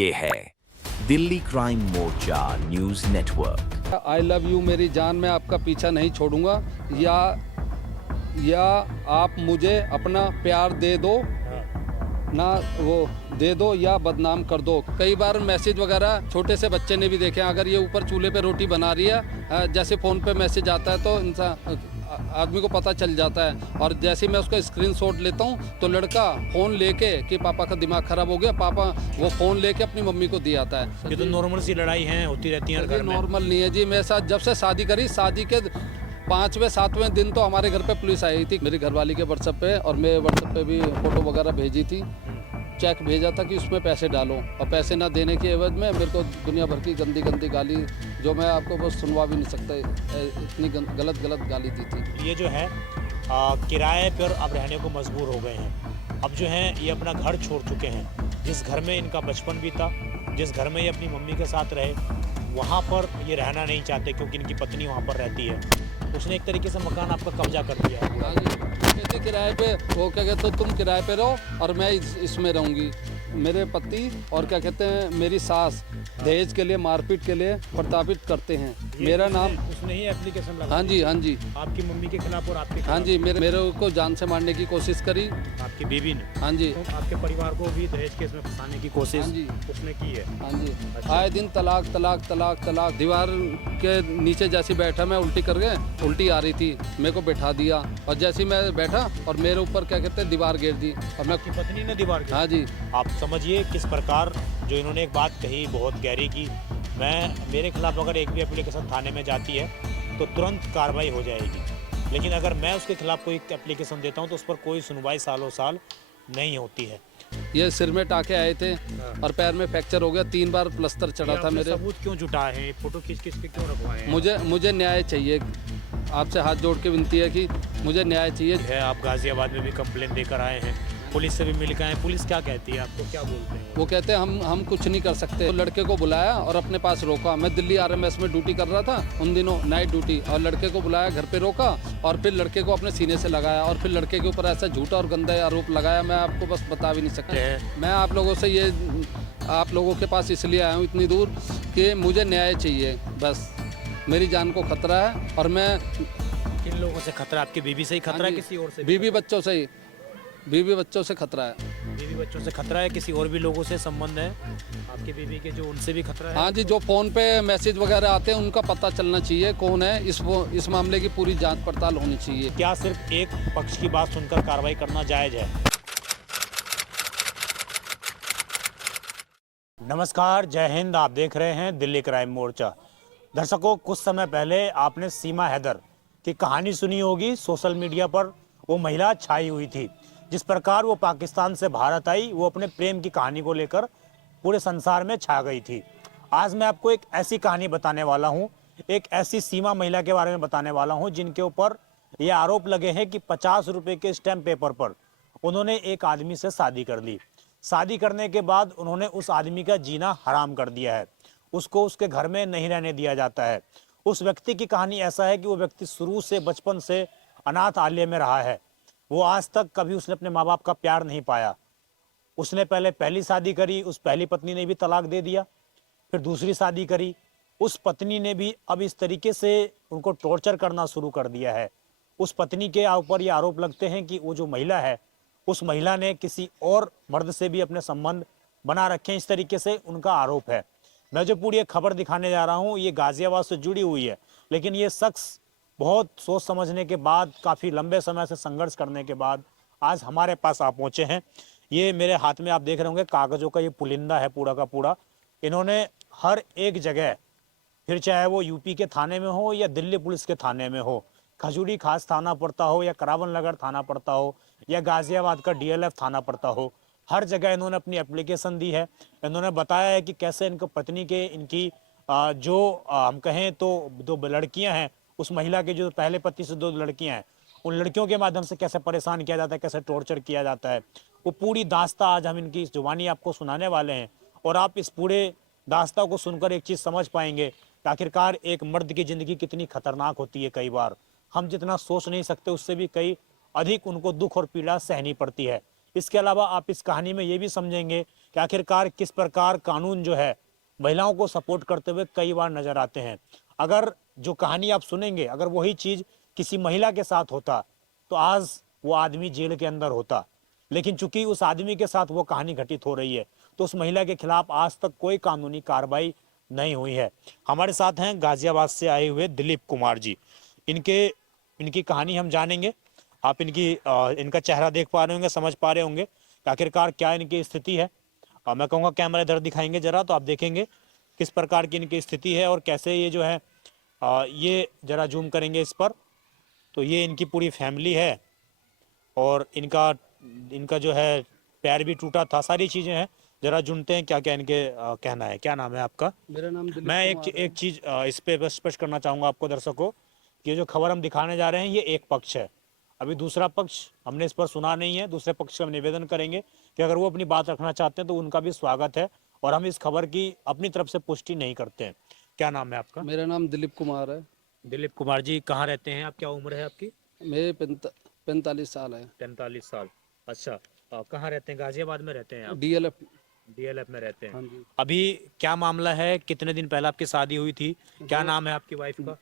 ये है Delhi crime Morcha news network. I love you मेरी जान, मैं आपका पीछा नहीं छोड़ूंगा, या आप मुझे अपना प्यार दे दो ना, वो दे दो या बदनाम कर दो। कई बार मैसेज वगैरह छोटे से बच्चे ने भी देखे, अगर ये ऊपर चूल्हे पे रोटी बना रही है, जैसे फ़ोन पे मैसेज आता है तो इंसान आदमी को पता चल जाता है। और जैसे मैं उसका स्क्रीनशॉट लेता हूँ तो लड़का फ़ोन लेके कि पापा का दिमाग ख़राब हो गया, पापा वो फ़ोन लेके अपनी मम्मी को दिया आता है। ये तो नॉर्मल सी लड़ाई है, होती रहती है घर में। नॉर्मल नहीं है जी। मेरे साथ जब से शादी करी, शादी के 5वें 7वें दिन तो हमारे घर पे पुलिस आई थी मेरी घरवाली के व्हाट्सएप पे, और मैं व्हाट्सएप पे भी फ़ोटो वगैरह भेजी थी, चेक भेजा था कि उसमें पैसे डालो, और पैसे ना देने के एवज में मेरे को दुनिया भर की गंदी गंदी गाली, जो मैं आपको बस सुनवा भी नहीं सकता, इतनी गलत गाली दी थी। ये जो है किराए पर अब रहने को मजबूर हो गए हैं। अब जो है ये अपना घर छोड़ चुके हैं। जिस घर में इनका बचपन बीता, जिस घर में ये अपनी मम्मी के साथ रहे, वहाँ पर ये रहना नहीं चाहते क्योंकि इनकी पत्नी वहाँ पर रहती है। उसने एक तरीके से मकान आपका कब्जा कर दिया है पूरा। कहते किराए पे, वो क्या कहते हो, तुम किराए पे रहो और मैं इसमें रहूँगी। मेरे पति और क्या कहते हैं मेरी सास दहेज के लिए, मारपीट के लिए प्रताड़ित करते हैं। मेरा नाम उसने ही एप्लीकेशन लगा। हाँ जी, हाँ जी। आपकी मम्मी के खिलाफ और आपके हाँ जी, मेरे को जान से मारने की कोशिश करी आपकी बीवी ने। हाँ जी। तो आपके परिवार को भी दहेज केस में फंसाने की कोशिश हाँ जी उसने की है। हाँ जी। अच्छा। आए दिन तलाक तलाक तलाक तलाक। दीवार के नीचे जैसे बैठा, मैं उल्टी कर गए, उल्टी आ रही थी, मेरे को बैठा दिया, और जैसे मैं बैठा और मेरे ऊपर क्या कहते हैं दीवार गिर दी, और मैं आपकी पत्नी ने दीवार गिरा? हाँ जी। आप समझिए किस प्रकार जो इन्होंने एक बात कही बहुत गहरी की, मेरे खिलाफ अगर एक भी एप्लीकेशन थाने में जाती है तो तुरंत कार्रवाई हो जाएगी, लेकिन अगर मैं उसके खिलाफ कोई एप्लीकेशन देता हूं तो उस पर कोई सुनवाई सालों साल नहीं होती है। ये सिर में टाके आए थे और पैर में फ्रैक्चर हो गया, 3 बार प्लास्टर चढ़ा था मेरे। सबूत क्यों जुटाए हैं, फोटो खींच के क्यों रखवाए हैं? मुझे न्याय चाहिए, आपसे हाथ जोड़ के विनती है कि मुझे न्याय चाहिए है। आप गाजियाबाद में भी कंप्लेंट देकर आए हैं, पुलिस से भी मिल के आए, पुलिस क्या कहती है आपको, क्या बोलते हैं? वो कहते हैं हम कुछ नहीं कर सकते। तो लड़के को बुलाया और अपने पास रोका। मैं दिल्ली आरएमएस में ड्यूटी कर रहा था उन दिनों, नाइट ड्यूटी, और लड़के को बुलाया, घर पे रोका, और फिर लड़के को अपने सीने से लगाया, और फिर लड़के के ऊपर ऐसा झूठा और गंदा आरोप लगाया, मैं आपको बस बता भी नहीं सकता। मैं आप लोगों के पास इसलिए आया हूँ इतनी दूर कि मुझे न्याय चाहिए, बस मेरी जान को खतरा है। और मैं किन लोगों से खतरा? आपकी बीवी से ही खतरा है, किसी और से? बीवी बच्चों से ही, बीवी बच्चों से खतरा है। बीवी बच्चों से खतरा है, किसी और भी लोगों से संबंध है आपकी बीवी के जो, उनसे भी खतरा है? हाँ जी, जो फ़ोन पे मैसेज वगैरह आते हैं उनका पता चलना चाहिए कौन है, इस मामले की पूरी जांच पड़ताल होनी चाहिए। क्या सिर्फ एक पक्ष की बात सुनकर कार्रवाई करना जायज़ है? नमस्कार, जय हिंद। आप देख रहे हैं दिल्ली क्राइम मोर्चा। दर्शकों, कुछ समय पहले आपने सीमा हैदर की कहानी सुनी होगी। सोशल मीडिया पर वो महिला छाई हुई थी। जिस प्रकार वो पाकिस्तान से भारत आई, वो अपने प्रेम की कहानी को लेकर पूरे संसार में छा गई थी। आज मैं आपको एक ऐसी कहानी बताने वाला हूँ, एक ऐसी सीमा महिला के बारे में बताने वाला हूँ जिनके ऊपर ये आरोप लगे हैं कि 50 रुपये के स्टैम्प पेपर पर उन्होंने एक आदमी से शादी कर ली। शादी करने के बाद उन्होंने उस आदमी का जीना हराम कर दिया है, उसको उसके घर में नहीं रहने दिया जाता है। उस व्यक्ति की कहानी ऐसा है कि वो व्यक्ति शुरू से, बचपन से अनाथ आलय में रहा है। वो आज तक कभी उसने अपने माँ बाप का प्यार नहीं पाया। उसने पहले पहली शादी करी, उस पहली पत्नी ने भी तलाक दे दिया, फिर दूसरी शादी करी, उस पत्नी ने भी अब इस तरीके से उनको टॉर्चर करना शुरू कर दिया है। उस पत्नी के ऊपर ये आरोप लगते हैं कि वो जो महिला है, उस महिला ने किसी और मर्द से भी अपने संबंध बना रखे हैं, इस तरीके से उनका आरोप है। मैं जो पूरी एक खबर दिखाने जा रहा हूँ, ये गाजियाबाद से जुड़ी हुई है, लेकिन ये शख्स बहुत सोच समझने के बाद, काफ़ी लंबे समय से संघर्ष करने के बाद आज हमारे पास आप पहुँचे हैं। ये मेरे हाथ में आप देख रहे होंगे कागज़ों का ये पुलिंदा है पूरा का पूरा। इन्होंने हर एक जगह, फिर चाहे वो यूपी के थाने में हो या दिल्ली पुलिस के थाने में हो, खजूरी खास थाना पड़ता हो या करावन नगर थाना पड़ता हो या गाज़ियाबाद का डीएलएफ थाना पड़ता हो, हर जगह इन्होंने अपनी एप्लीकेशन दी है। इन्होंने बताया है कि कैसे इनको पत्नी के, इनकी जो हम कहें तो 2 लड़कियां हैं, उस महिला के जो पहले पति से 2 लड़कियां हैं, उन लड़कियों के माध्यम से कैसे परेशान किया जाता है, कैसे टॉर्चर किया जाता है, वो पूरी दास्तां आज हम इनकी जुबानी आपको सुनाने वाले हैं। और आप इस पूरे दास्तां को सुनकर एक चीज़ समझ पाएंगे कि आखिरकार एक मर्द की ज़िंदगी कितनी खतरनाक होती है। कई बार हम जितना सोच नहीं सकते उससे भी कई अधिक उनको दुख और पीड़ा सहनी पड़ती है। इसके अलावा आप इस कहानी में ये भी समझेंगे कि आखिरकार किस प्रकार कानून जो है महिलाओं को सपोर्ट करते हुए कई बार नजर आते हैं। अगर जो कहानी आप सुनेंगे, अगर वही चीज किसी महिला के साथ होता तो आज वो आदमी जेल के अंदर होता, लेकिन चूंकि उस आदमी के साथ वो कहानी घटित हो रही है तो उस महिला के खिलाफ आज तक कोई कानूनी कार्रवाई नहीं हुई है। हमारे साथ हैं गाजियाबाद से आए हुए दिलीप कुमार जी। इनकी कहानी हम जानेंगे। आप इनका चेहरा देख पा रहे होंगे, समझ पा रहे होंगे कि आखिरकार क्या इनकी स्थिति है। मैं कहूँगा कैमरा इधर दिखाएंगे जरा, तो आप देखेंगे किस प्रकार की इनकी स्थिति है और कैसे ये जो है ये जरा जूम करेंगे इस पर, तो ये इनकी पूरी फैमिली है और इनका जो है पैर भी टूटा था, सारी चीज़ें हैं। जरा जुनते हैं क्या क्या इनके कहना है। क्या नाम है आपका? मेरा नाम दिलीप मैं कुमार है। एक चीज़ इस पे स्पष्ट करना चाहूँगा आपको दर्शकों कि ये जो खबर हम दिखाने जा रहे हैं ये एक पक्ष है, अभी दूसरा पक्ष हमने इस पर सुना नहीं है। दूसरे पक्ष से हम निवेदन करेंगे कि अगर वो अपनी बात रखना चाहते हैं तो उनका भी स्वागत है और हम इस खबर की अपनी तरफ से पुष्टि नहीं करते हैं। क्या नाम है आपका? मेरा नाम दिलीप कुमार है। दिलीप कुमार जी, कहाँ रहते हैं आप? क्या उम्र है आपकी? मेरे 45 साल है। 45 साल। अच्छा, कहाँ रहते हैं? गाजियाबाद में रहते हैं आप? DLF। डीएलएफ में रहते हैं। हाँ जी। अभी क्या मामला है? कितने दिन पहले आपकी शादी हुई थी? क्या नाम है आपकी वाइफ का?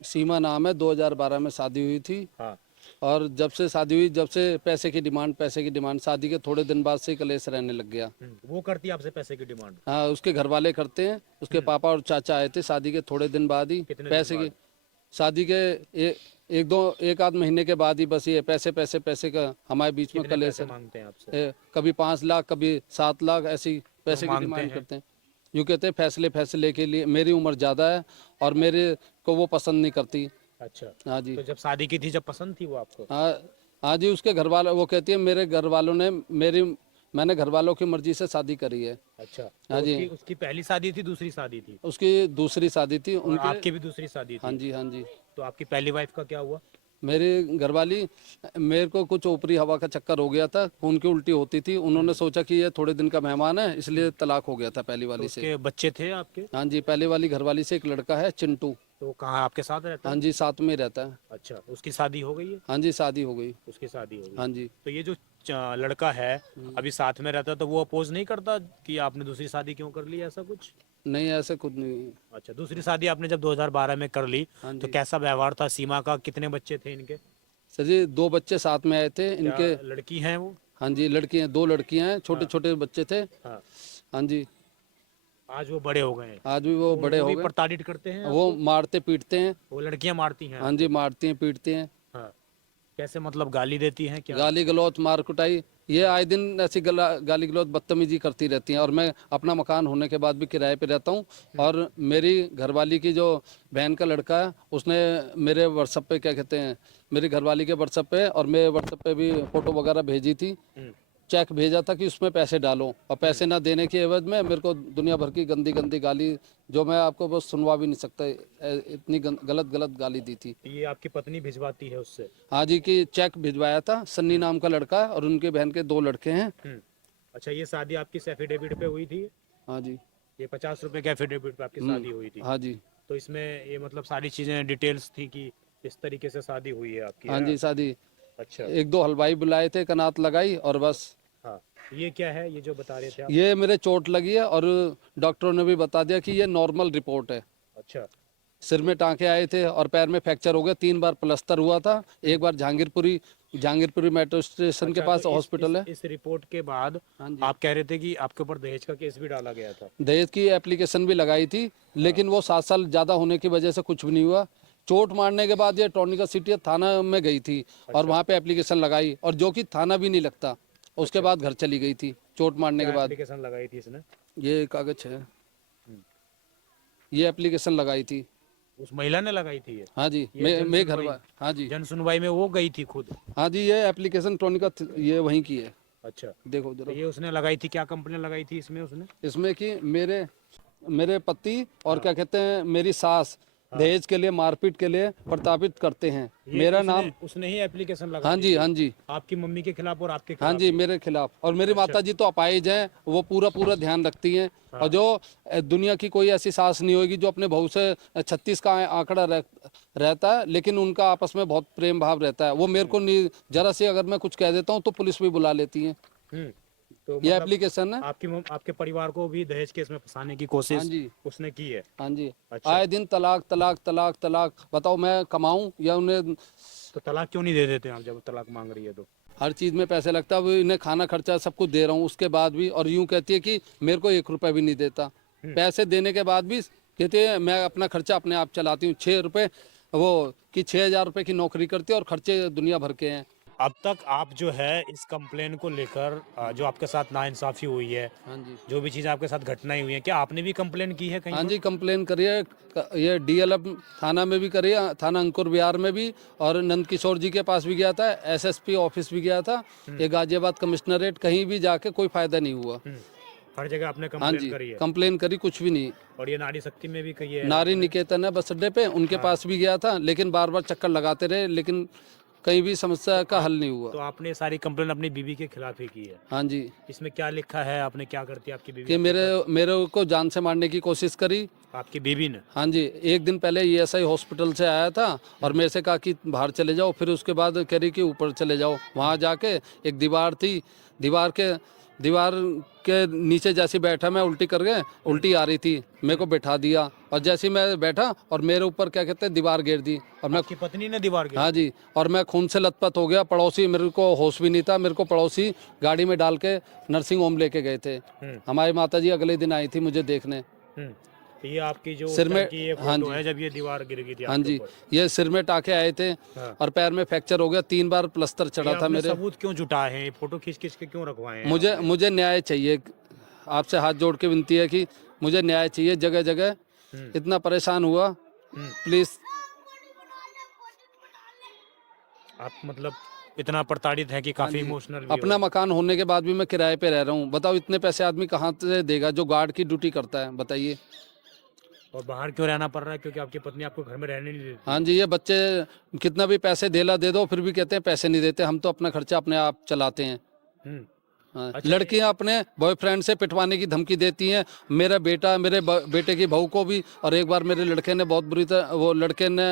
सीमा नाम है। 2012 में शादी हुई थी हाँ। और जब से शादी हुई, जब से पैसे की डिमांड, शादी के थोड़े दिन बाद से ही कलेश रहने लग गया। वो करती है आपसे पैसे की डिमांड? हाँ, उसके घर वाले करते हैं। उसके पापा और चाचा आए थे शादी के थोड़े दिन बाद ही। कितने दिन पैसे की शादी के एक आध महीने के बाद ही बस ये पैसे का हमारे बीच में कलेश पैसे है। मांगते हैं आपसे? कभी 5 लाख, कभी 7 लाख, ऐसी पैसे की मांगते डिमांड हैं। करते हैं। यूँ कहते हैं फैसले के लिए। मेरी उम्र ज़्यादा है और मेरे को वो पसंद नहीं करती। अच्छा, हाँ जी। तो जब शादी की थी, जब पसंद थी वो आपको? हाँ जी। उसके घर वाले, वो कहती है मेरे घर वालों ने मैंने घर वालों की मर्जी से शादी करी है। अच्छा, हाँ तो जी। उसकी पहली शादी थी, दूसरी शादी थी? उसकी दूसरी शादी थी। और उनके आपकी भी दूसरी शादी थी? हाँ जी, हाँ जी। तो आपकी पहली वाइफ का क्या हुआ? मेरी घरवाली, मेरे को कुछ ऊपरी हवा का चक्कर हो गया था, खून की उल्टी होती थी। उन्होंने सोचा कि ये थोड़े दिन का मेहमान है, इसलिए तलाक हो गया था पहली वाली से। उसके बच्चे थे आपके? हाँ जी। पहले वाली घरवाली से एक लड़का है, चिंटू। तो कहाँ आपके साथ रहता हाँ है? जी, साथ में ही रहता है। अच्छा, उसकी शादी हो गई है? हाँ जी, शादी हो गई। उसकी शादी हो गई। हाँ जी। तो ये जो लड़का है अभी साथ में रहता, तो वो अपोज नहीं करता कि आपने दूसरी शादी क्यों कर ली, ऐसा कुछ? नहीं, ऐसे खुद नहीं। अच्छा, दूसरी शादी आपने जब 2012 में कर ली हाँ तो जी। कैसा व्यवहार था सीमा का? कितने बच्चे थे इनके? सर जी, 2 बच्चे साथ में आए थे इनके। क्या लड़की हैं वो? हाँ जी, लड़की हैं, 2 लड़कियां हैं। छोटे छोटे बच्चे थे। हाँ। हाँ जी। आज वो बड़े हो गए हैं? आज भी वो बड़े हो भी गए। प्रताड़ित करते हैं? वो मारते पीटते हैं। वो लड़कियां मारती हैं? हाँ जी, मारती हैं, पीटती हैं। हाँ। कैसे, मतलब गाली देती हैं क्या? गाली गलौज, मार कुटाई, ये आए दिन ऐसी गाली गलौज, बदतमीजी करती रहती हैं। और मैं अपना मकान होने के बाद भी किराए पे रहता हूँ। और मेरी घरवाली की जो बहन का लड़का है, उसने मेरे व्हाट्सएप पे, क्या कहते हैं, मेरी घरवाली के व्हाट्सएप पे और मेरे व्हाट्सएप पे भी फोटो वगैरह भेजी थी। चेक भेजा था कि उसमें पैसे डालो, और पैसे ना देने के एवज में मेरे को दुनिया भर की गंदी गंदी गाली, जो मैं आपको बस सुनवा भी नहीं सकता, इतनी गलत गाली दी थी। ये आपकी पत्नी भिजवाती है उससे? हाँ जी, कि चेक भिजवाया था। सन्नी नाम का लड़का है और उनके बहन के 2 लड़के हैं। अच्छा, ये शादी आपकी एफिडेविट पे हुई थी? हाँ जी। ये 50 रुपए के एफिडेविट पे आपकी शादी हुई थी? हाँ जी। तो इसमें ये मतलब सारी चीजें डिटेल्स थी कि इस तरीके से शादी हुई है आपकी? हाँ जी, शादी। अच्छा। 1-2 हलवाई बुलाए थे, कनात लगाई और बस। हाँ। ये क्या है, ये जो बता रहे थे आप? ये मेरे चोट लगी है और डॉक्टरों ने भी बता दिया कि ये नॉर्मल रिपोर्ट है। अच्छा। सिर में टांके आए थे और पैर में फ्रैक्चर हो गया। 3 बार प्लास्टर हुआ था। एक बार जहांगीरपुरी मेट्रो स्टेशन के पास तो हॉस्पिटल है। इस रिपोर्ट के बाद हाँ जी। आप कह रहे थे कि आपके ऊपर दहेज का केस भी डाला गया था? दहेज की एप्लीकेशन भी लगाई थी, लेकिन वो 7 साल ज़्यादा होने की वजह से कुछ भी नहीं हुआ। चोट मारने के बाद ये टॉनिका सिटी थाना में गई थी और वहाँ पे एप्लीकेशन लगाई, और जो कि थाना भी नहीं लगता। उसके बाद घर चली गई थी चोट मारने के बाद। एप्लीकेशन लगाई थी इसने? ये कागज है, ये एप्लीकेशन लगाई थी। उस महिला ने लगाई थी ये? हाँ जी, मैं घर। हाँ जी। जन सुनवाई में वो गई थी खुद? हाँ जी, ये एप्लीकेशन टॉनिका ये वहीं की है। अच्छा। देखो तो जरा। ये उसने लगाई थी, क्या कंप्लेन लगाई थी इसमें उसने? इसमें कि मेरे पति और क्या कहते हैं, मेरी सास दहेज के लिए, मारपीट के लिए प्रताड़ित करते हैं। मेरा नाम, उसने ही एप्लीकेशन लगाई? हाँ जी, हाँ जी। आपकी मम्मी के खिलाफ और आपके हाँ खिलाफ? जी, मेरे खिलाफ। और मेरी माता जी तो अपाहिज हैं, वो पूरा ध्यान रखती हैं। और जो दुनिया की कोई ऐसी सास नहीं होगी जो अपने बहू से 36 का आंकड़ा रहता है, लेकिन उनका आपस में बहुत प्रेम भाव रहता है। वो मेरे को नहीं, जरा से अगर मैं कुछ कह देता हूँ तो पुलिस भी बुला लेती है। तो ये मतलब एप्लीकेशन है। आपके परिवार को भी दहेज केस में फंसाने की कोशिश हाँ जी। उसने की है। हाँ जी। अच्छा। आए दिन तलाक तलाक तलाक तलाक। बताओ मैं कमाऊं या उन्हें? तो तलाक क्यों नहीं दे देते आप जब तलाक मांग रही है तो? हर चीज़ में पैसे लगता है, वो इन्हें खाना खर्चा सब कुछ दे रहा हूँ उसके बाद भी, और यूं कहती है कि मेरे को 1 रुपया भी नहीं देता। पैसे देने के बाद भी कहती है मैं अपना खर्चा अपने आप चलाती हूँ। 6 रुपये वो कि 6,000 रुपये की नौकरी करती है और खर्चे दुनिया भर के हैं। अब तक आप जो है इस कंप्लेन को लेकर जो आपके साथ नाइंसाफी हुई है, हाँ जी। जो भी चीज़ आपके साथ घटनाएं हुई हैं, क्या आपने भी कंप्लेन की है कहीं हाँ पर? जी, कंप्लेन करिए। ये डीएलएफ थाना में भी करिए, थाना अंकुर विहार में भी, और नंद किशोर जी के पास भी गया था, एसएसपी ऑफिस भी गया था, ये गाजियाबाद कमिश्नरेट, कहीं भी जाके कोई फायदा नहीं हुआ। हर जगह आपने हाँ कंप्लेन जी, करी है। कंप्लेन करी, कुछ भी नहीं। और ये नारी शक्ति में भी कही है? नारी निकेतन है बस अड्डे पे, उनके पास भी गया था, लेकिन बार बार चक्कर लगाते रहे, लेकिन कहीं भी समस्या का हल नहीं हुआ। तो आपने सारी कंप्लेन अपनी बीवी के खिलाफ ही की है? हाँ जी। इसमें क्या लिखा है, आपने क्या करती है आपकी बीवी? कि मेरे को जान से मारने की कोशिश करी। आपकी बीवी ने? हाँ जी, एक दिन पहले ईएसआई हॉस्पिटल से आया था और मेरे से कहा कि बाहर चले जाओ, फिर उसके बाद कह रही कि ऊपर चले जाओ। वहाँ जाके एक दीवार थी, दीवार के नीचे जैसे बैठा मैं, उल्टी कर गए, उल्टी आ रही थी, मेरे को बैठा दिया, और जैसे ही मैं बैठा और मेरे ऊपर क्या कहते हैं दीवार गिर दी, और मैं आपकी पत्नी ने दीवार गिरा? हाँ जी, और मैं खून से लथपथ हो गया। पड़ोसी, मेरे को होश भी नहीं था, मेरे को पड़ोसी गाड़ी में डाल के नर्सिंग होम लेके गए थे। हमारी माता जी अगले दिन आई थी मुझे देखने। ये आपकी जो सिर में, की ये हाँ फोटो जी, है जब ये दीवार गिर गई थी हाँ आपके जी, ऊपर? ये सिर में टाके आए थे और पैर में फ्रैक्चर हो गया, 3 बार प्लस्तर चढ़ा था आपने मेरे। सबूत क्यों जुटाए हैं? ये फोटो खींच खींच के क्यों रखवाए हैं? मुझे न्याय चाहिए, आपसे हाथ जोड़ के विनती है कि मुझे न्याय चाहिए। जगह जगह इतना परेशान हुआ, प्लीज। आप मतलब इतना प्रताड़ित है कि काफी इमोशनल भी अपना हो। मकान होने के बाद भी मैं किराए पे रह रहा हूँ। बताओ इतने पैसे आदमी कहाँ से देगा जो गार्ड की ड्यूटी करता है, बताइए। और बाहर क्यों रहना पड़ रहा है? क्योंकि आपकी पत्नी आपको घर में रहने नहीं देती? हाँ जी, ये बच्चे कितना भी पैसे दे दो, फिर भी कहते हैं पैसे नहीं देते, हम तो अपना खर्चा अपने आप चलाते हैं। हाँ, अच्छा, लड़कियां अपने बॉयफ्रेंड से पिटवाने की धमकी देती हैं। मेरा बेटा, मेरे बेटे की बहू को भी, और एक बार मेरे लड़के ने बहुत बुरी तरह, वो लड़के ने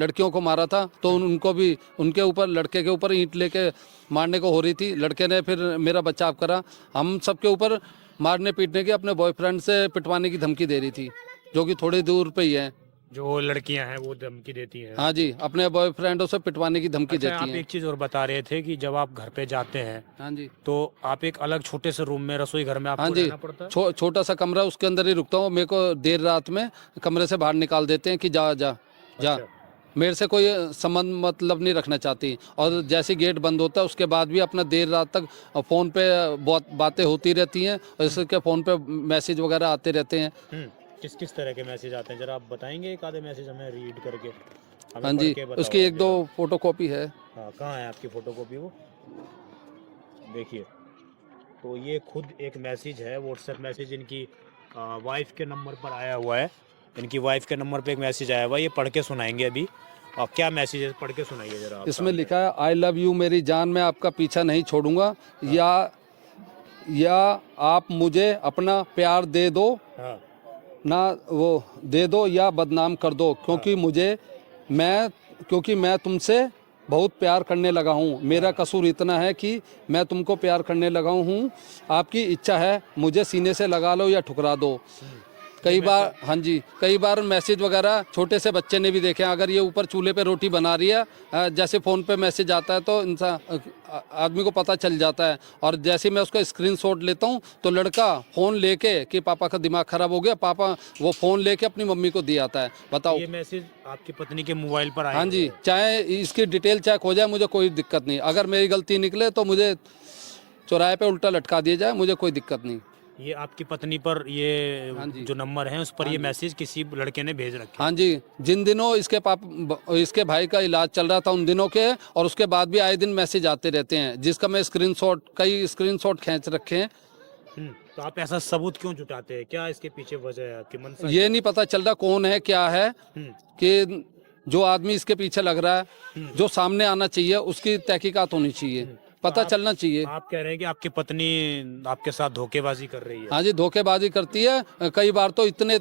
लड़कियों को मारा था, तो उनको भी, उनके ऊपर, लड़के के ऊपर ईंट लेके मारने को हो रही थी। लड़के ने फिर मेरा बचाव करा। हम सबके ऊपर मारने पीटने की, अपने बॉयफ्रेंड से पिटवाने की धमकी दे रही थी, जो कि थोड़ी दूर पे ही है। जो लड़कियां हैं वो धमकी देती हैं? हाँ जी, अपने बॉयफ्रेंडों से पिटवाने की धमकी अच्छा, देती आप हैं। एक चीज और बता रहे थे कि जब आप घर पे जाते हैं हाँ जी, तो आप एक अलग छोटे से रूम में, रसोई घर में आपको हाँ जी, रहना पड़ता है? छोटा सा कमरा, उसके अंदर ही रुकता हूँ। मेरे को देर रात में कमरे से बाहर निकाल देते हैं कि जा जा जा। अच्छा। मेरे से कोई संबंध मतलब नहीं रखना चाहती, और जैसे गेट बंद होता है उसके बाद भी अपना देर रात तक फ़ोन पे बहुत बातें होती रहती हैं, और इसके फ़ोन पे मैसेज वगैरह आते रहते हैं। किस किस तरह के मैसेज आते हैं? जरा आप बताएंगे एक आधे मैसेज हमें रीड करके? हमें हाँ पढ़ जी, के बताओ उसकी आप 1-2 फोटो कॉपी है। जरा। हाँ, कहाँ है आपकी फोटोकॉपी? वो देखिए, तो ये खुद एक मैसेज है, व्हाट्सएप मैसेज इनकी वाइफ के नंबर पर आया हुआ है। इनकी वाइफ के नंबर पे एक मैसेज आया हुआ है, ये पढ़ के सुनाएंगे अभी। और क्या मैसेज है, पढ़ के सुनाइए जरा आप। इसमें लिखा है, आई लव यू मेरी जान, मैं आपका पीछा नहीं छोड़ूंगा, या आप मुझे अपना प्यार दे दो हाँ, ना, वो दे दो या बदनाम कर दो, क्योंकि मैं तुमसे बहुत प्यार करने लगा हूँ। मेरा कसूर इतना है कि मैं तुमको प्यार करने लगा हूँ। आपकी इच्छा है मुझे सीने से लगा लो या ठुकरा दो। कई बार, हाँ जी, कई बार मैसेज वगैरह छोटे से बच्चे ने भी देखे हैं। अगर ये ऊपर चूल्हे पे रोटी बना रही है, जैसे फ़ोन पे मैसेज आता है तो इंसान, आदमी को पता चल जाता है। और जैसे मैं उसका स्क्रीनशॉट लेता हूँ तो लड़का फ़ोन लेके कि पापा का दिमाग ख़राब हो गया, पापा, वो फ़ोन लेके अपनी मम्मी को दिया आता है। बताओ। ये मैसेज आपकी पत्नी के मोबाइल पर आया? हाँ जी, चाहे इसकी डिटेल चेक हो जाए, मुझे कोई दिक्कत नहीं। अगर मेरी गलती निकले तो मुझे चौराहे पे उल्टा लटका दिया जाए, मुझे कोई दिक्कत नहीं। ये आपकी पत्नी पर ये हाँ जी, जो नंबर है उस पर ये मैसेज किसी लड़के ने भेज रखे? हाँ जी, जिन दिनों इसके भाई का इलाज चल रहा था उन दिनों के, और उसके बाद भी आए दिन मैसेज आते रहते हैं, जिसका मैं कई स्क्रीनशॉट खींच रखे हैं। तो आप ऐसा सबूत क्यों जुटाते हैं? क्या इसके पीछे वजह है आपकी मनसा? ये नहीं पता चल रहा कौन है क्या है, कि जो आदमी इसके पीछे लग रहा है, जो सामने आना चाहिए, उसकी तहकीकात होनी चाहिए, पता चलना चाहिए। आप कह रहे हैं कि आपकी पत्नी आपके साथ धोखेबाजी कर रही है? हाँ जी, धोखेबाजी करती है। कई बार तो इतने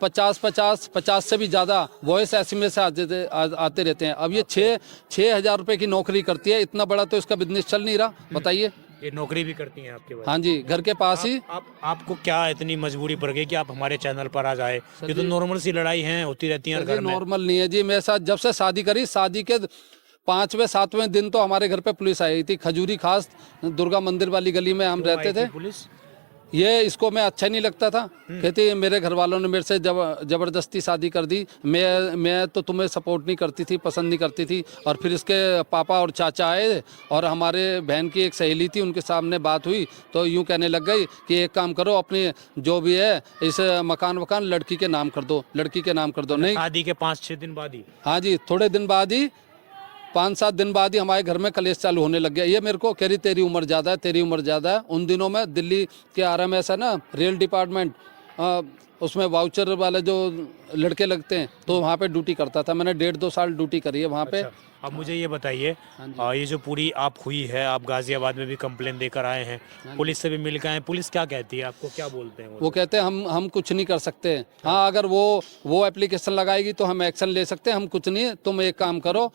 50 से भी ज़्यादा वॉइस एसएमएस आते रहते हैं। अब ये 6,000 रुपये की नौकरी करती है, इतना बड़ा तो इसका बिजनेस चल नहीं रहा, बताइए। ये नौकरी भी करती हैं आपके वाइफ? हाँ जी, घर के पास ही। आपको क्या इतनी मजबूरी पड़ गई कि आप हमारे चैनल पर आ जाए? ये तो नॉर्मल सी लड़ाई है, होती रहती है हर सर जी, घर में। नॉर्मल नहीं है जी। मेरे साथ जब से शादी करी, शादी के 5वें 7वें दिन तो हमारे घर पे पुलिस आई थी। खजूरी खास दुर्गा मंदिर वाली गली में हम क्यों रहते आई थी थे। पुलिस? ये इसको मैं अच्छा नहीं लगता था। कहती मेरे घर वालों ने मेरे से जबरदस्ती शादी कर दी। मैं तो तुम्हें सपोर्ट नहीं करती थी, पसंद नहीं करती थी। और फिर इसके पापा और चाचा आए और हमारे बहन की एक सहेली थी, उनके सामने बात हुई तो यूं कहने लग गई कि एक काम करो, अपनी जो भी है इस मकान वकान लड़की के नाम कर दो, लड़की के नाम कर दो। नहीं, शादी के 5-6 दिन बाद ही? हाँ जी, थोड़े दिन बाद ही, 5-7 दिन बाद ही हमारे घर में कलेश चालू होने लग गया। ये मेरे को कह रही तेरी उम्र ज़्यादा है, तेरी उम्र ज़्यादा है। उन दिनों में दिल्ली के RMS है ना, रेल डिपार्टमेंट, उसमें वाउचर वाले जो लड़के लगते हैं, तो वहाँ पे ड्यूटी करता था। मैंने 1.5-2 साल ड्यूटी करी है वहाँ पे। अच्छा, अब मुझे ये बताइए, ये जो पूरी आप हुई है, आप गाजियाबाद में भी कंप्लेन देकर आए हैं, पुलिस से भी मिल के आए हैं, पुलिस क्या कहती है आपको, क्या बोलते हैं वो कहते हैं हम कुछ नहीं कर सकते। हाँ, अगर वो एप्लीकेशन लगाएगी तो हम एक्शन ले सकते हैं, हम कुछ नहीं। तुम एक काम करो,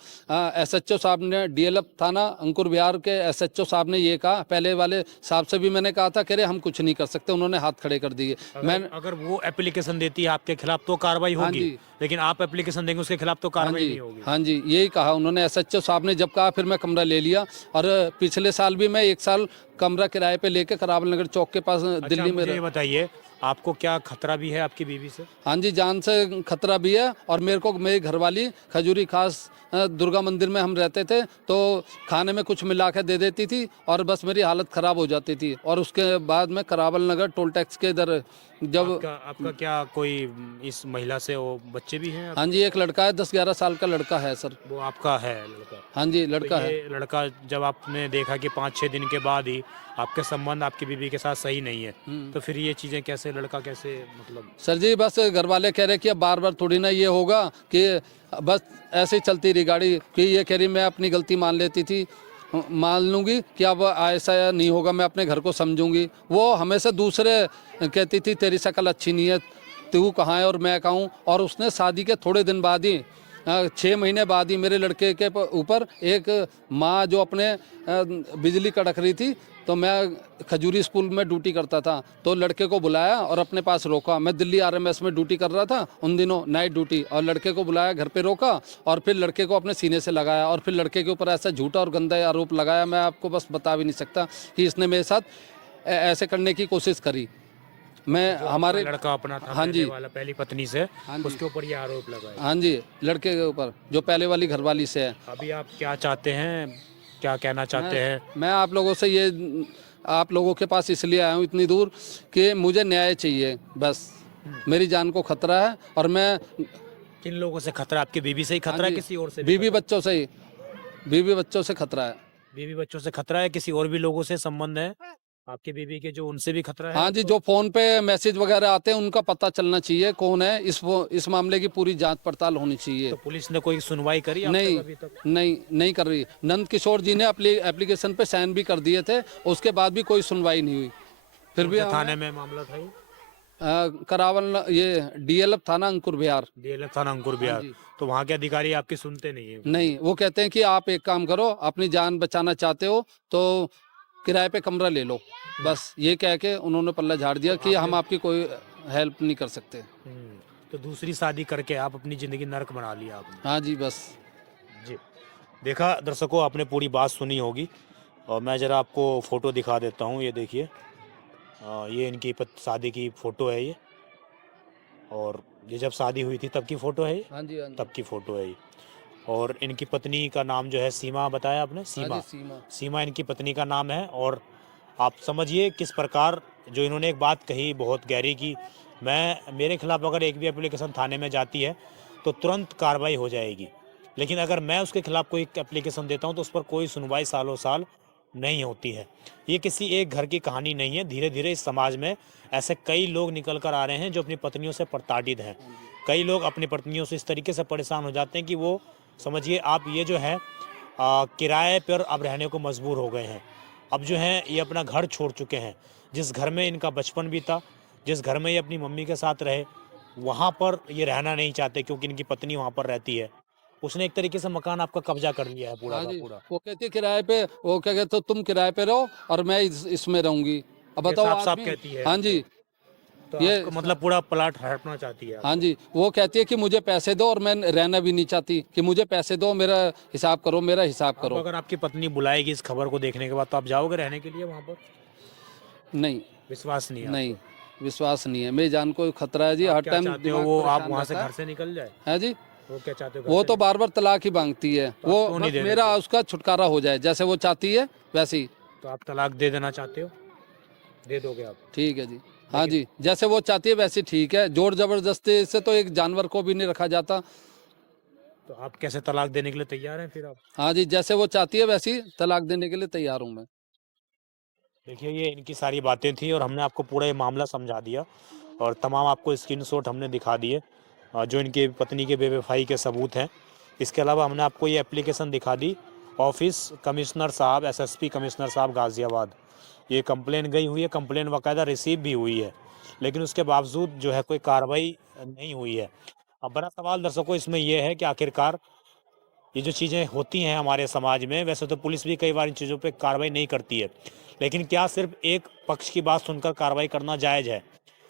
SHO साहब ने, DLF थाना अंकुर विहार के SHO साहब ने ये कहा। पहले वाले साहब से भी मैंने कहा था, कह रहे हम कुछ नहीं कर सकते, उन्होंने हाथ खड़े कर दिए। अगर वो एप्लीकेशन देती है आपके खिलाफ तो कार्रवाई होगी, जी। लेकिन आप एप्लीकेशन देंगे उसके खिलाफ तो कार्रवाई नहीं होगी। हाँ जी, यही कहा उन्होंने। SHO साहब ने जब कहा, फिर मैं कमरा ले लिया। और पिछले साल भी मैं 1 साल कमरा किराए पे लेके करावल नगर चौक के पास दिल्ली में मुझे ये बताइए, आपको क्या खतरा भी है आपकी बीवी से? हाँ जी, जान से खतरा भी है। और मेरे को मेरी घरवाली खजूरी खास दुर्गा मंदिर में हम रहते थे, तो खाने में कुछ मिला के दे देती थी और बस मेरी हालत ख़राब हो जाती थी। और उसके बाद में करावल नगर टोल टैक्स के इधर जब आपका क्या कोई इस महिला से वो बच्चे भी हैं? हाँ जी, एक लड़का है, 10-11 साल का लड़का है सर। वो आपका है लड़का? हाँ जी, लड़का तो है। ये लड़का, जब आपने देखा कि 5-6 दिन के बाद ही आपके संबंध आपकी बीवी के साथ सही नहीं है, तो फिर ये चीज़ें कैसे, लड़का कैसे, मतलब? सर जी, बस घर वाले कह रहे कि अब बार बार थोड़ी ना ये होगा कि बस ऐसे ही चलती रही गाड़ी। कि ये कह रही मैं अपनी गलती मान लेती थी, मान लूँगी कि अब ऐसा नहीं होगा, मैं अपने घर को समझूंगी। वो हमेशा दूसरे कहती थी तेरी शक्ल अच्छी नहीं है, तू कहाँ है और मैं कहाँ हूँ। और उसने शादी के थोड़े दिन बाद ही, 6 महीने बाद ही, मेरे लड़के के ऊपर एक माँ जो अपने बिजली कड़क रही थी, तो मैं खजूरी स्कूल में ड्यूटी करता था, तो लड़के को बुलाया और अपने पास रोका। मैं दिल्ली RMS में ड्यूटी कर रहा था उन दिनों, नाइट ड्यूटी। और लड़के को बुलाया, घर पे रोका और फिर लड़के को अपने सीने से लगाया और फिर लड़के के ऊपर ऐसा झूठा और गंदा आरोप लगाया, मैं आपको बस बता भी नहीं सकता कि इसने मेरे साथ ऐसे करने की कोशिश करी। मैं हमारे लड़का अपना था, हाँ जी, वाला पहली पत्नी से, उसके ऊपर ये आरोप लगाया। हाँ जी, लड़के के ऊपर जो पहले वाली घरवाली से है। अभी आप क्या चाहते हैं, क्या कहना चाहते हैं? मैं आप लोगों से ये, आप लोगों के पास इसलिए आया हूँ इतनी दूर कि मुझे न्याय चाहिए। बस मेरी जान को खतरा है। और मैं, किन लोगों से खतरा? आपकी बीवी से ही खतरा है, किसी और से? बीवी बच्चों से ही, बीवी बच्चों से खतरा है। बीवी बच्चों से खतरा है, किसी और भी लोगों से संबंध है आपकी बीवी के जो, उनसे भी खतरा है? हाँ जी, जो फ़ोन पे मैसेज वगैरह आते हैं उनका पता चलना चाहिए कौन है। इस मामले की पूरी जांच पड़ताल होनी चाहिए। तो पुलिस ने कोई सुनवाई करी आप नहीं, तक अभी तक? नहीं कर रही। नंद किशोर जी ने एप्लीकेशन पे साइन भी कर दिए थे, उसके बाद भी कोई सुनवाई नहीं हुई। फिर भी थाने में मामला था ये? करावल, ये DLF थाना अंकुर विहार। DLF थाना अंकुर विहार। तो वहाँ के अधिकारी आपकी सुनते नहीं है? नहीं, वो कहते हैं कि आप एक काम करो, अपनी जान बचाना चाहते हो तो किराए पे कमरा ले लो। बस ये कह के उन्होंने पल्ला झाड़ दिया कि हम आपकी कोई हेल्प नहीं कर सकते। तो दूसरी शादी करके आप अपनी ज़िंदगी नर्क बना लिया आपने? हाँ जी, बस जी। देखा दर्शकों, आपने पूरी बात सुनी होगी और मैं ज़रा आपको फ़ोटो दिखा देता हूँ। ये देखिए, ये इनकी शादी की फ़ोटो है ये, और ये जब शादी हुई थी तब की फ़ोटो है ये? हाँ जी, हाँ जी। तब की फ़ोटो है ये। और इनकी पत्नी का नाम जो है सीमा बताया आपने? सीमा। हाँ जी, सीमा। सीमा इनकी पत्नी का नाम है। और आप समझिए किस प्रकार जो इन्होंने एक बात कही बहुत गहरी, की मेरे खिलाफ अगर एक भी एप्लीकेशन थाने में जाती है तो तुरंत कार्रवाई हो जाएगी, लेकिन अगर मैं उसके खिलाफ कोई एप्लीकेशन देता हूं तो उस पर कोई सुनवाई सालों साल नहीं होती है। ये किसी एक घर की कहानी नहीं है, धीरे धीरे इस समाज में ऐसे कई लोग निकल कर आ रहे हैं जो अपनी पत्नियों से प्रताड़ित हैं। कई लोग अपनी पत्नियों से इस तरीके से परेशान हो जाते हैं कि वो, समझिए आप, ये जो है किराए पर अब रहने को मजबूर हो गए हैं। अब जो है ये अपना घर छोड़ चुके हैं। जिस घर में इनका बचपन बीता, जिस घर में ये अपनी मम्मी के साथ रहे, वहाँ पर ये रहना नहीं चाहते क्योंकि इनकी पत्नी वहाँ पर रहती है। उसने एक तरीके से मकान आपका कब्जा कर लिया है पूरा हाँ का जी, पूरा। वो कहती है किराए पे, वो क्या कहते हो, तुम किराए पे रहो और मैं इसमें रहूंगी। अब ये बताओ साफ साफ आदमी। कहती है हाँ जी, तो ये आपको मतलब पूरा प्लाट हड़पना चाहती है हाँ जी, वो कहती है कि मुझे पैसे दो, और मैं रहना भी नहीं चाहती, कि मुझे पैसे दो, मेरा हिसाब करो, मेरा हिसाब अब करो। अगर आपकी पत्नी बुलाएगी इस खबर को देखने के बाद तो आप जाओगे रहने के लिए वहां पर? नहीं, विश्वास नहीं है नहीं, आपको? विश्वास नहीं है, मेरी जान को खतरा है जी, आप हर क्या टाइम चाहते हो दिमाग वो आप परेशान वहां से रहता घर से निकल जाए? है जी। वो क्या चाहते हो घर वो से तो बार बार तलाक ही मांगती है, तो आप वो क्यों नहीं बस दे मेरा देते? उसका छुटकारा हो जाए, जैसे वो चाहती है वैसे ही। तो आप तलाक दे देना चाहते हो? दे दोगे आप? ठीक है जी। हाँ जी, जैसे वो चाहती है वैसे ठीक है, जोर जबरदस्ती से तो एक जानवर को भी नहीं रखा जाता। तो आप कैसे तलाक देने के लिए तैयार हैं फिर आप? हाँ जी, जैसे वो चाहती है वैसे ही तलाक देने के लिए तैयार हूँ मैं। देखिए ये इनकी सारी बातें थी और हमने आपको पूरा ये मामला समझा दिया और तमाम आपको स्क्रीनशॉट हमने दिखा दिए जो इनके पत्नी के बेवफाई के सबूत हैं। इसके अलावा हमने आपको ये एप्लीकेशन दिखा दी, ऑफिस कमिश्नर साहब, एसएसपी कमिश्नर साहब गाज़ियाबाद। ये कंप्लेन गई हुई है, कंप्लेन बाकायदा रिसीव भी हुई है, लेकिन उसके बावजूद जो है कोई कार्रवाई नहीं हुई है। अब बड़ा सवाल दर्शकों इसमें यह है कि आखिरकार ये जो चीज़ें होती हैं हमारे समाज में, वैसे तो पुलिस भी कई बार इन चीज़ों पे कार्रवाई नहीं करती है, लेकिन क्या सिर्फ एक पक्ष की बात सुनकर कार्रवाई करना जायज़ है?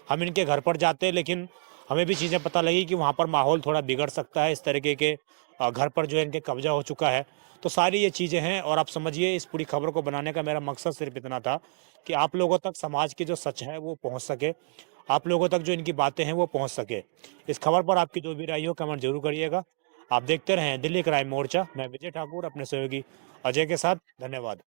हम इनके घर पर जाते हैं लेकिन हमें भी चीज़ें पता लगी कि वहाँ पर माहौल थोड़ा बिगड़ सकता है, इस तरीके के घर पर जो है इनके कब्जा हो चुका है। तो सारी ये चीज़ें हैं और आप समझिए इस पूरी खबर को बनाने का मेरा मकसद सिर्फ इतना था कि आप लोगों तक समाज की जो सच है वो पहुँच सके, आप लोगों तक जो इनकी बातें हैं वो पहुँच सके। इस खबर पर आपकी जो भी राय हो कमेंट जरूर करिएगा। आप देखते रहें दिल्ली क्राइम मोर्चा। मैं विजय ठाकुर अपने सहयोगी अजय के साथ। धन्यवाद।